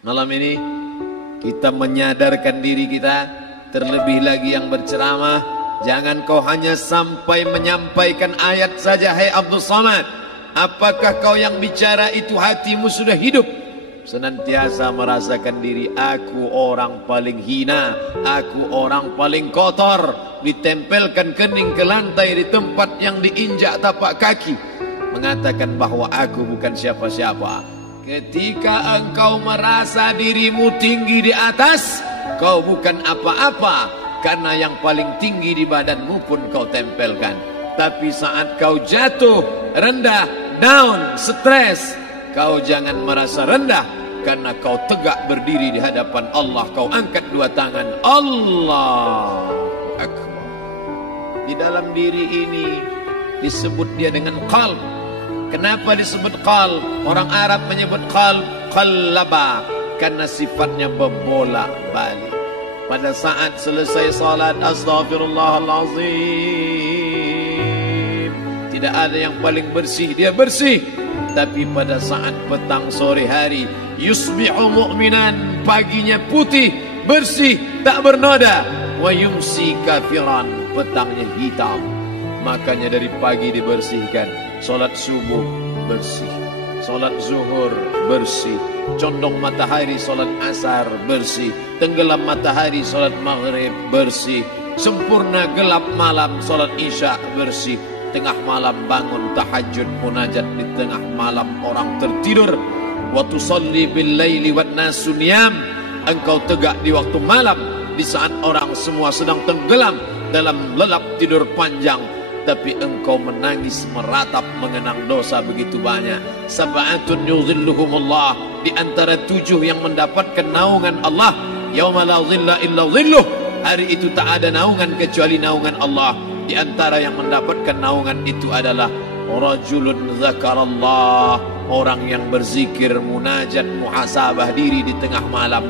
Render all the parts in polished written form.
Malam ini kita menyadarkan diri kita, terlebih lagi yang berceramah, jangan kau hanya sampai menyampaikan ayat saja. Hai Abdul Samad, apakah kau yang bicara itu hatimu sudah hidup? Senantiasa merasakan diri, aku orang paling hina, aku orang paling kotor, ditempelkan kening ke lantai di tempat yang diinjak tapak kaki, mengatakan bahwa aku bukan siapa-siapa. Ketika engkau merasa dirimu tinggi di atas, kau bukan apa-apa, karena yang paling tinggi di badanmu pun kau tempelkan. Tapi saat kau jatuh, rendah, down, stres, kau jangan merasa rendah, karena kau tegak berdiri di hadapan Allah. Kau angkat dua tangan, Allah Akbar. Di dalam diri ini disebut dia dengan qalb. Kenapa disebut qalb? Orang Arab menyebut qalb qallaba, karena sifatnya berbolak-balik. Pada saat selesai salat, astaghfirullahalazim, tidak ada yang paling bersih, dia bersih. Tapi pada saat petang sore hari, yusbihu mu'minan, paginya putih, bersih, tak bernoda. Wa yumsi kafiran, petangnya hitam. Makanya dari pagi dibersihkan. Solat subuh bersih, solat zuhur bersih, condong matahari solat asar bersih, tenggelam matahari solat maghrib bersih, sempurna gelap malam solat isya bersih, tengah malam bangun tahajud munajat, di tengah malam orang tertidur. Wa tusalli bil laili wan nasu niyam, engkau tegak di waktu malam di saat orang semua sedang tenggelam dalam lelap tidur panjang. Tapi engkau menangis meratap mengenang dosa begitu banyak. Sab'atun yuzilluhumullah, di antara 7 yang mendapatkan naungan Allah. Yauma la zilla illa zilluh, hari itu tak ada naungan kecuali naungan Allah. Di antara yang mendapatkan naungan itu adalah rajulun zakarallah, orang yang berzikir, munajat, muhasabah diri di tengah malam,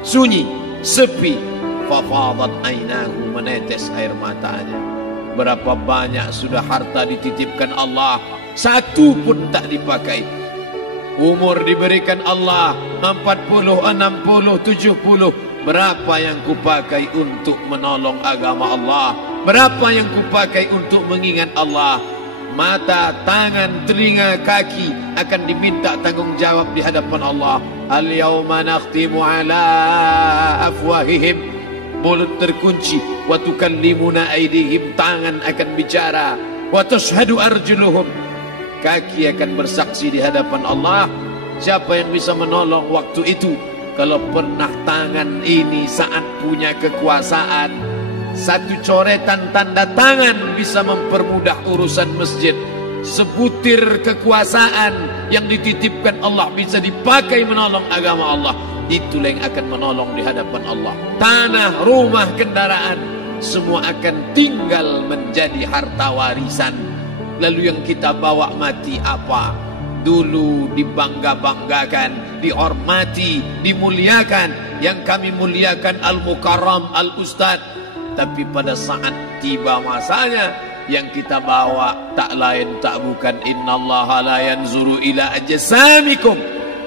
sunyi, sepi, fafadat ainahu, menetes air matanya. Berapa banyak sudah harta dititipkan Allah, satu pun tak dipakai. Umur diberikan Allah 40, 60, 70. Berapa yang kupakai untuk menolong agama Allah? Berapa yang kupakai untuk mengingat Allah? Mata, tangan, telinga, kaki akan diminta tanggung jawab di hadapan Allah. Al-yawma nakhtimu ala afwahihim, mulut terkunci, wa tukallimuna aydihim, tangan akan bicara, wa tashhadu arjuluhum, kaki akan bersaksi di hadapan Allah. Siapa yang bisa menolong waktu itu? Kalau pernah tangan ini saat punya kekuasaan, satu coretan tanda tangan bisa mempermudah urusan masjid. Sebutir kekuasaan yang dititipkan Allah bisa dipakai menolong agama Allah. Itulah yang akan menolong di hadapan Allah. Tanah, rumah, kendaraan, semua akan tinggal menjadi harta warisan. Lalu yang kita bawa mati apa? Dulu dibangga-banggakan, dihormati, dimuliakan. Yang kami muliakan Al-Mukarram, Al-Ustad. Tapi pada saat tiba masanya, yang kita bawa tak lain tak bukan, innallaha la yanzuru ila ajsamikum,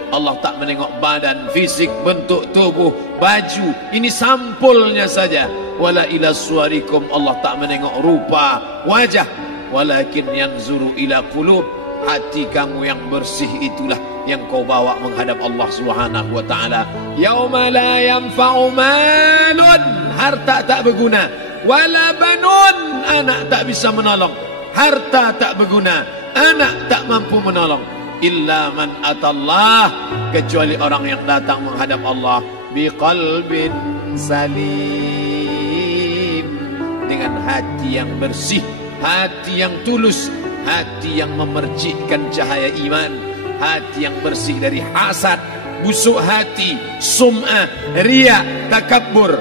Allah tak menengok badan, fisik, bentuk tubuh, baju, ini sampulnya saja. Wala ila suwarikum, Allah tak menengok rupa, wajah. Walakin yanzuru ila qulub, hati kamu yang bersih itulah yang kau bawa menghadap Allah Subhanahu wa taala. Yauma la yanfa'u malun, harta tak berguna, wala banun, anak tak bisa menolong. Harta tak berguna, anak tak mampu menolong. Illa man atallah, kecuali orang yang datang menghadap Allah biqalbin salim, dengan hati yang bersih, hati yang tulus, hati yang memercikkan cahaya iman, hati yang bersih dari hasad, busuk hati, sum'ah, riya, takabbur.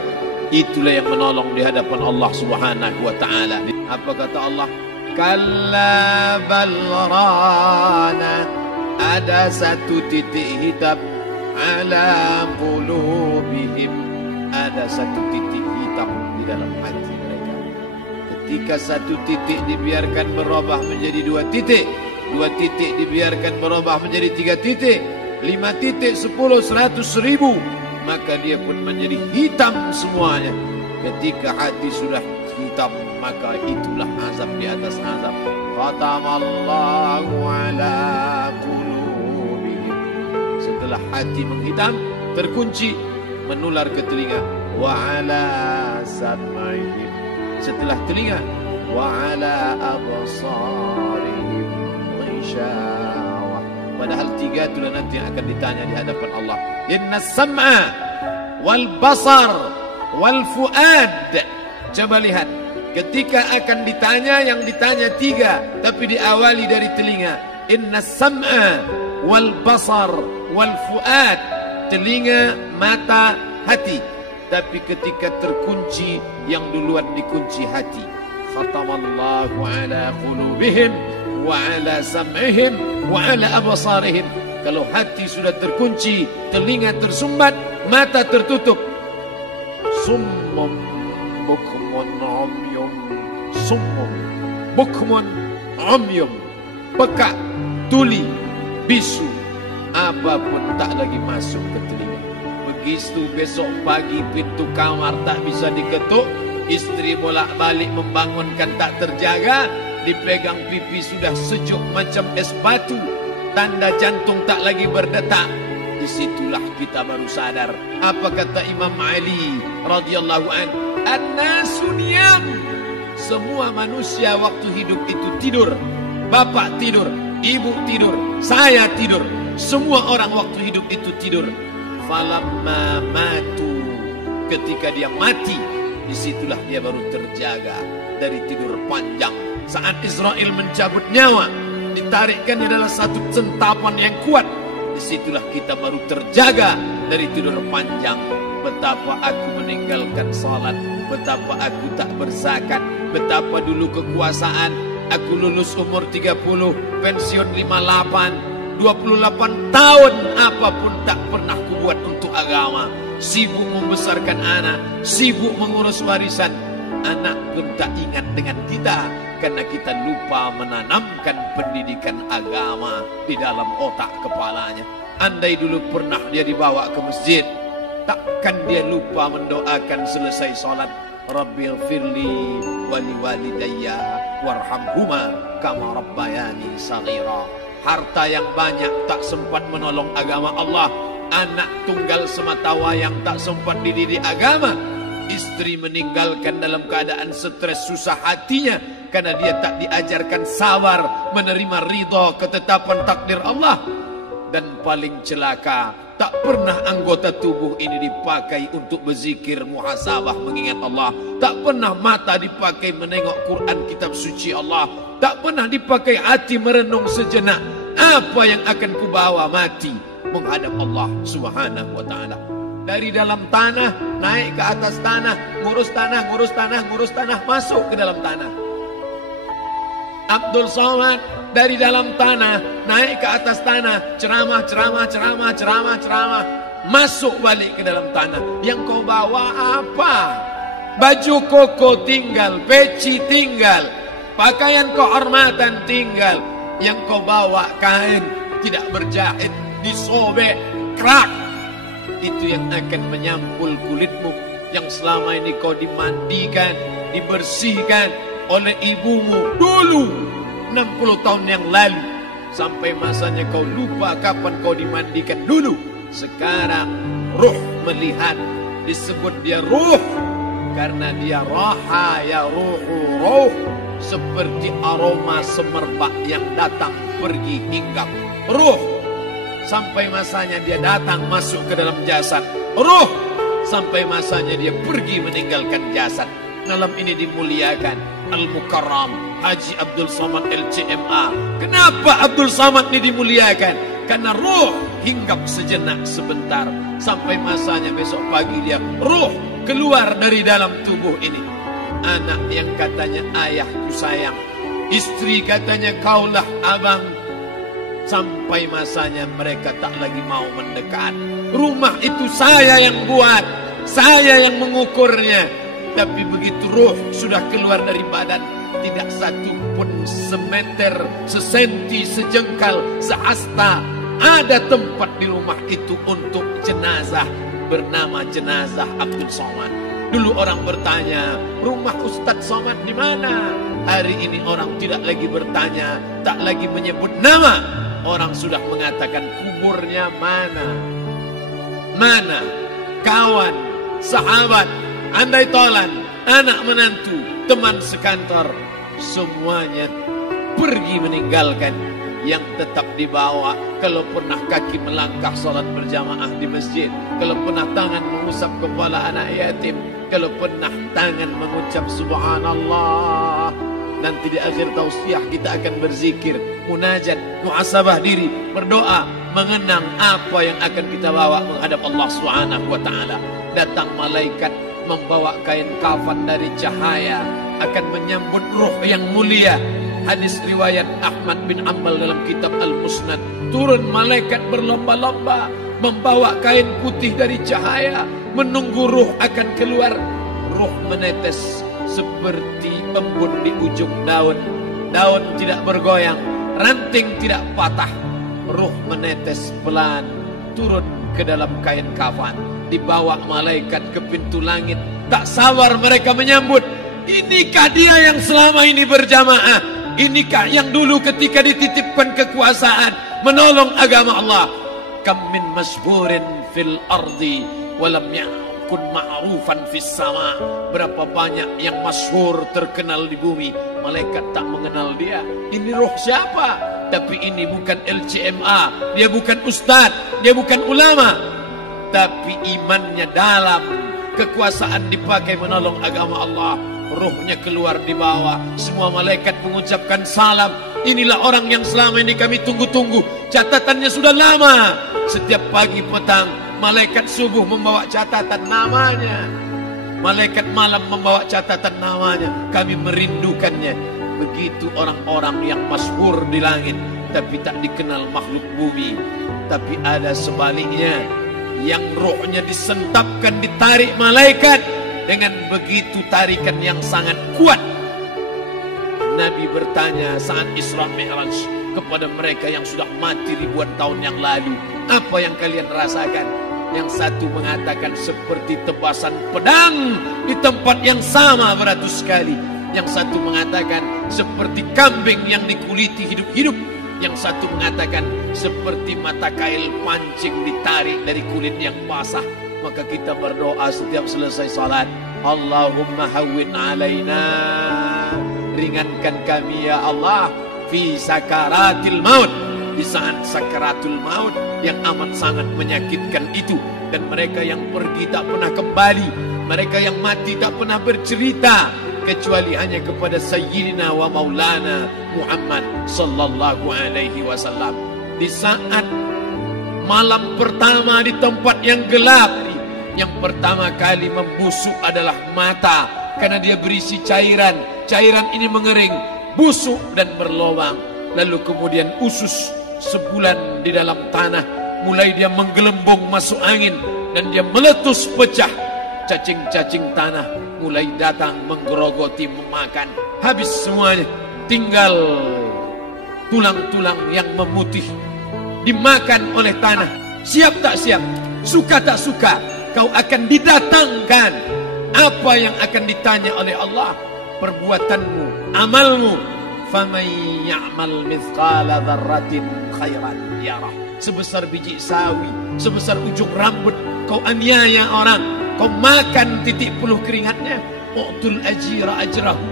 Itulah yang menolong di hadapan Allah Subhanahu wa taala. Apa kata Allah? Kalla bal rana, ada satu titik hitam, ala qulubihim, ada satu titik hitam di dalam hati mereka. Ketika satu titik dibiarkan berubah menjadi 2 titik, 2 titik dibiarkan berubah menjadi 3 titik, 5 titik, 10, 100 ribu, maka dia pun menjadi hitam semuanya. Ketika hati sudah hitam, maka itulah azab di atas azab. Khatamallahu ala qulubihim. Setelah hati menghitam, terkunci, menular ke telinga. Wa ala sam'ihim. Setelah telinga, wa ala absarihim ghishawa. Padahal 3 itulah nanti yang akan ditanya di hadapan Allah. Inna sam'a wal basar wal fuad. Coba lihat, ketika akan ditanya, yang ditanya 3, tapi diawali dari telinga. Inna sam'a wal basar wal fuad. Telinga, mata, hati. Tapi ketika terkunci, yang duluan dikunci hati. Khatamallahu ala qulubihim wa ala sam'ihim wa ala absarihim. Kalau hati sudah terkunci, telinga tersumbat, mata tertutup. Summum bukmun umyum. Summum bukmun umyum. Peka, tuli, bisu. Apapun tak lagi masuk ke telinga. Begitu besok pagi pintu kamar tak bisa diketuk, istri bolak-balik membangunkan tak terjaga, dipegang pipi sudah sejuk macam es batu, tanda jantung tak lagi berdetak. Disitulah kita baru sadar apa kata Imam Ali radhiyallahu an, an-nasu niyam. Semua manusia waktu hidup itu tidur. Bapak tidur, ibu tidur, saya tidur. Semua orang waktu hidup itu tidur. Falamma matu, ketika dia mati, disitulah dia baru terjaga dari tidur panjang. Saat Israel mencabut nyawa, ditarikkan di dalam satu centapan yang kuat, disitulah kita baru terjaga dari tidur panjang. Betapa aku meninggalkan salat, betapa aku tak berzakat, betapa dulu kekuasaan. Aku lulus umur 30, pensiun 58, 28 tahun, apapun tak pernah kubuat untuk agama. Sibuk membesarkan anak, sibuk mengurus warisan. Anak pun tak ingat dengan kita, karena kita lupa menanamkan pendidikan agama di dalam otak kepalanya. Andai dulu pernah dia dibawa ke masjid, takkan dia lupa mendoakan selesai sholat, Rabbighfirli wali walidayya warhamhuma kama rabbayani saghira. Harta yang banyak tak sempat menolong agama Allah. Anak tunggal semata wayang tak sempat dididik agama. Istri meninggalkan dalam keadaan stres susah hatinya, karena dia tak diajarkan sabar menerima ridha ketetapan takdir Allah. Dan paling celaka, tak pernah anggota tubuh ini dipakai untuk berzikir, muhasabah, mengingat Allah. Tak pernah mata dipakai menengok Quran, kitab suci Allah. Tak pernah dipakai hati merenung sejenak. Apa yang akan kubawa mati menghadap Allah subhanahu wa ta'ala. Dari dalam tanah, naik ke atas tanah, ngurus tanah, ngurus tanah, ngurus tanah, masuk ke dalam tanah. Abdul Somad dari dalam tanah, naik ke atas tanah, ceramah, ceramah, ceramah, ceramah, ceramah, masuk balik ke dalam tanah. Yang kau bawa apa? Baju koko tinggal, peci tinggal, pakaian kehormatan tinggal. Yang kau bawa kain tidak berjahit, disobek, kerak. Itu yang akan menyampul kulitmu, yang selama ini kau dimandikan, dibersihkan oleh ibumu dulu 60 tahun yang lalu. Sampai masanya kau lupa kapan kau dimandikan dulu. Sekarang ruh melihat, disebut dia ruh karena dia raha ya ruhu ruh, seperti aroma semerbak yang datang pergi hinggap. Ruh sampai masanya dia datang masuk ke dalam jasad. Ruh sampai masanya dia pergi meninggalkan jasad. Malam ini dimuliakan Al-Mukarram Haji Abdul Somad LCMA. Kenapa Abdul Somad ini dimuliakan? Karena ruh hinggap sejenak sebentar, sampai masanya besok pagi dia ruh keluar dari dalam tubuh ini. Anak yang katanya ayahku sayang, istri katanya kaulah abang, sampai masanya mereka tak lagi mau mendekat. Rumah itu saya yang buat, saya yang mengukurnya. Tapi begitu ruh sudah keluar dari badan, tidak satu pun semeter, sesenti, sejengkal, sehasta ada tempat di rumah itu untuk jenazah bernama jenazah Abdul Somad. Dulu orang bertanya, rumah Ustadz Somad di mana? Hari ini orang tidak lagi bertanya, tak lagi menyebut nama. Orang sudah mengatakan kuburnya mana. Mana? Kawan, sahabat, andai tolan, anak menantu, teman sekantor, semuanya pergi meninggalkan. Yang tetap dibawa, kalau pernah kaki melangkah salat berjamaah di masjid, kalau pernah tangan mengusap kepala anak yatim, kalau pernah tangan mengucap subhanallah. Nanti di akhir tausiah kita akan berzikir, munajat, muhasabah diri, berdoa, mengenang apa yang akan kita bawa menghadap Allah Subhanahu wa taala. Datang malaikat membawa kain kafan dari cahaya, akan menyambut ruh yang mulia. Hadis riwayat Ahmad bin Ambal dalam kitab Al-Musnad. Turun malaikat berlomba-lomba membawa kain putih dari cahaya, menunggu ruh akan keluar. Ruh menetes seperti embun di ujung daun. Daun tidak bergoyang, ranting tidak patah. Ruh menetes pelan turun ke dalam kain kafan, dibawa malaikat ke pintu langit. Tak sabar mereka menyambut. Inikah dia yang selama ini berjamaah? Inikah yang dulu ketika dititipkan kekuasaan menolong agama Allah? Kam min masyhurin fil ardi walam yakun ma'rufan fis sama. Berapa banyak yang masyhur terkenal di bumi, malaikat tak mengenal dia. Ini roh siapa? Tapi ini bukan LCMA, dia bukan ustaz, dia bukan ulama, tapi imannya dalam. Kekuasaan dipakai menolong agama Allah. Ruhnya keluar di bawah. Semua malaikat mengucapkan salam. Inilah orang yang selama ini kami tunggu-tunggu. Catatannya sudah lama. Setiap pagi petang malaikat subuh membawa catatan namanya, malaikat malam membawa catatan namanya. Kami merindukannya. Begitu orang-orang yang masyhur di langit tapi tak dikenal makhluk bumi. Tapi ada sebaliknya, yang rohnya disentapkan, ditarik malaikat dengan begitu tarikan yang sangat kuat. Nabi bertanya saat Isra Mi'raj kepada mereka yang sudah mati ribuan tahun yang lalu, apa yang kalian rasakan? Yang satu mengatakan seperti tebasan pedang di tempat yang sama beratus kali. Yang satu mengatakan seperti kambing yang dikuliti hidup-hidup. Yang satu mengatakan seperti mata kail pancing ditarik dari kulit yang basah. Maka kita berdoa setiap selesai salat, Allahumma hawwin alaina, ringankan kami ya Allah, fi sakaratil maut, di saat sakaratul maut yang amat sangat menyakitkan itu. Dan mereka yang pergi tak pernah kembali, mereka yang mati tak pernah bercerita kecuali hanya kepada Sayyidina wa Maulana Muhammad sallallahu alaihi wasallam. Di saat malam pertama di tempat yang gelap, yang pertama kali membusuk adalah mata, karena dia berisi cairan. Cairan ini mengering, busuk dan berlubang. Lalu kemudian usus sebulan di dalam tanah, mulai dia menggelembung masuk angin dan dia meletus pecah. Cacing-cacing tanah mulai datang menggerogoti, memakan. Habis semuanya, tinggal tulang-tulang yang memutih dimakan oleh tanah. Siap tak siap, suka tak suka, kau akan didatangkan. Apa yang akan ditanya oleh Allah? Perbuatanmu, amalmu. Faman ya'mal mithqala dzarratin khairan yarah. Sebesar biji sawi, sebesar ujung rambut, kau aniaya orang, kau makan titik puluh keringatnya. U'tul ajira ajrahu,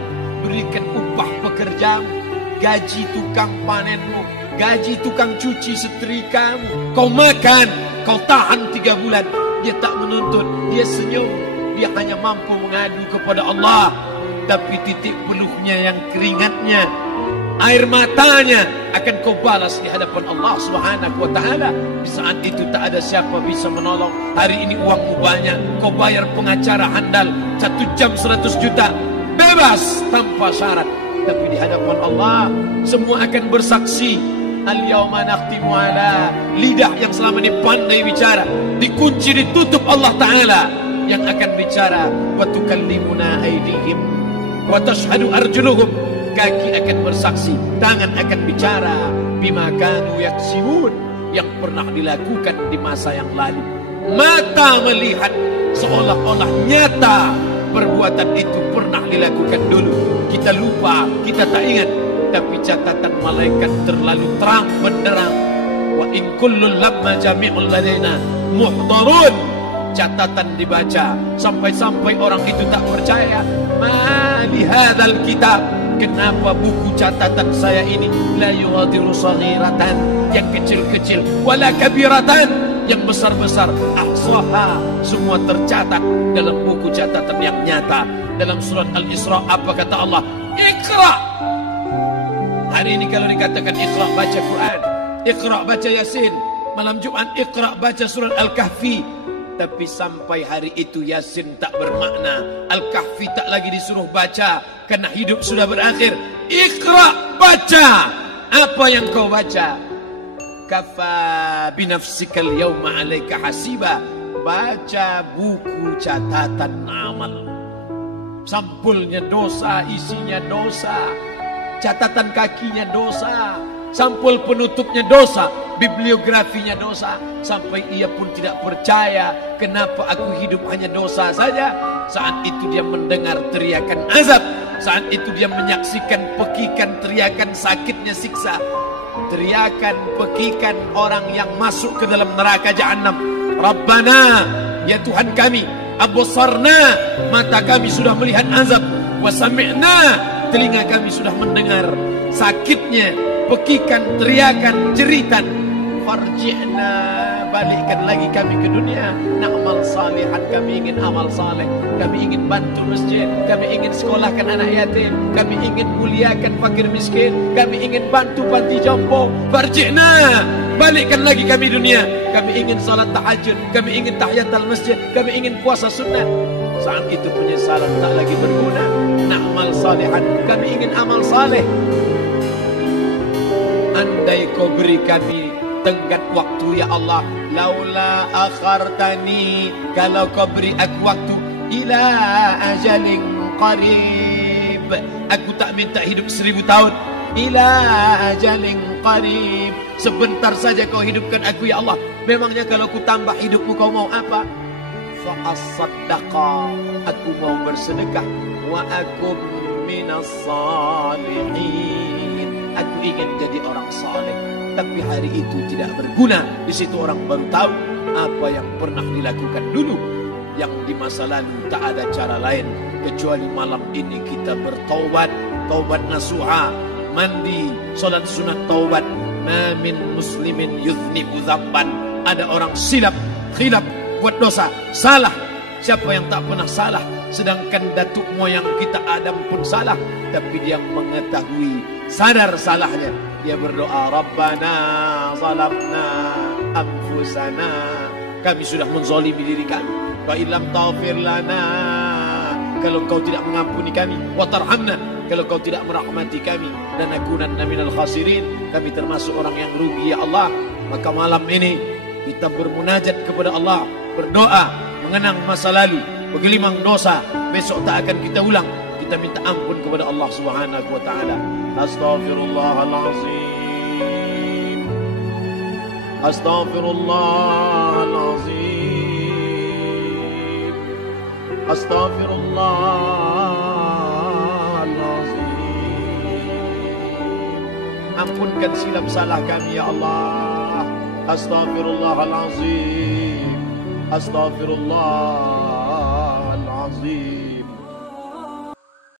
berikan upah pekerjamu, gaji tukang panenmu, gaji tukang cuci setrikamu. Kau makan, kau tahan 3 bulan. Dia tak menuntut, dia senyum. Dia hanya mampu mengadu kepada Allah. Tapi titik peluhnya yang keringatnya, air matanya akan kau balas di hadapan Allah Subhanahu wa ta'ala. Di saat itu tak ada siapa bisa menolong. Hari ini uangmu banyak, kau bayar pengacara handal 1 jam 100 juta, bebas tanpa syarat. Tapi di hadapan Allah semua akan bersaksi. Al-yawma nakhtimu ala, lidah yang selama ini pandai bicara dikunci, ditutup Allah Ta'ala yang akan bicara. Wa tukallimuna aydihim wa tashhadu arjuluhum, kaki akan bersaksi, tangan akan bicara. Bima kanu yaksibun, yang pernah dilakukan di masa yang lalu. Mata melihat seolah-olah nyata perbuatan itu pernah dilakukan dulu. Kita lupa, kita tak ingat. Tapi catatan malaikat terlalu terang benderang. Wa in kullun lamma jami'un ladaina muhdarun. Catatan dibaca sampai-sampai orang itu tak percaya. Ma li hadzal kitab, kenapa buku catatan saya ini la yughadiru saghiratan, yang kecil-kecil, wala kabiratan, yang besar-besar, ahsaha, semua tercatat dalam buku catatan yang nyata. Dalam surat Al-Isra apa kata Allah? Iqra. Hari ini kalau dikatakan Iqra, baca Quran, Iqra baca Yasin, malam Jumat Iqra baca surat Al-Kahfi. Tapi sampai hari itu Yasin tak bermakna, Al-Kahfi tak lagi disuruh baca, karena hidup sudah berakhir. Iqra, baca. Apa yang kau baca? Kafa binafsikal yawma alaika hasiba. Baca buku catatan amal. Sampulnya dosa, isinya dosa. Catatan kakinya dosa. Sampul penutupnya dosa. Bibliografinya dosa. Sampai ia pun tidak percaya, kenapa aku hidup hanya dosa saja. Saat itu dia mendengar teriakan azab. Saat itu dia menyaksikan pekikan teriakan sakitnya siksa. Teriakan pekikan orang yang masuk ke dalam neraka jahanam. Rabbana, ya Tuhan kami, absarna, mata kami sudah melihat azab. Wa sami'na, telinga kami sudah mendengar sakitnya pekikan teriakan jeritan. Farji'na, balikkan lagi kami ke dunia. Na'mal salihan, kami ingin amal saleh. Kami ingin bantu masjid. Kami ingin sekolahkan anak yatim. Kami ingin muliakan fakir miskin. Kami ingin bantu panti jompo. Farji'na, balikkan lagi kami dunia. Kami ingin salat tahajud. Kami ingin tahiyatul masjid. Kami ingin puasa sunnah. Saat itu penyesalan tak lagi berguna. Na'mal salihan, kami ingin amal saleh. Andai kau beri kami tenggat waktu ya Allah, laula akhartani, kalau kau beri aku waktu, ila ajalin qarib, aku tak minta hidup 1000 tahun, ila ajalin qarib, sebentar saja kau hidupkan aku ya Allah. Memangnya kalau ku tambah hidupmu kau mau apa? Fa as-saddaqa, aku mau bersedekah, wa akum minas salihin, aku ingin jadi orang saleh. Tapi hari itu tidak berguna. Di situ orang baru tahu apa yang pernah dilakukan dulu, yang di masa lalu tak ada cara lain kecuali malam ini kita bertaubat, taubat nasuha, mandi, salat sunat taubat. Ma min muslimin yuznibu dzamban, ada orang silap, khilaf, buat dosa, salah. Siapa yang tak pernah salah? Sedangkan datuk moyang kita Adam pun salah, tapi dia mengetahui, sadar salahnya. Dia berdoa, Rabbana zalamna anfusana, kami sudah menzalimi diri kami. Wa illam taghfir lana, kalau kau tidak mengampuni kami. Wa tarhamna, kalau kau tidak merahmati kami. Dan nakunanna minal khasirin, kami termasuk orang yang rugi ya Allah. Maka malam ini kita bermunajat kepada Allah, berdoa, mengenang masa lalu, bergelimang dosa, besok tak akan kita ulang. Kita minta ampun kepada Allah Subhanahu wa taala. Astaghfirullahalazim. Astaghfirullahalazim. Astaghfirullahalazim. Ampunkan silap salah kami ya Allah. Astaghfirullahalazim. Astaghfirullah.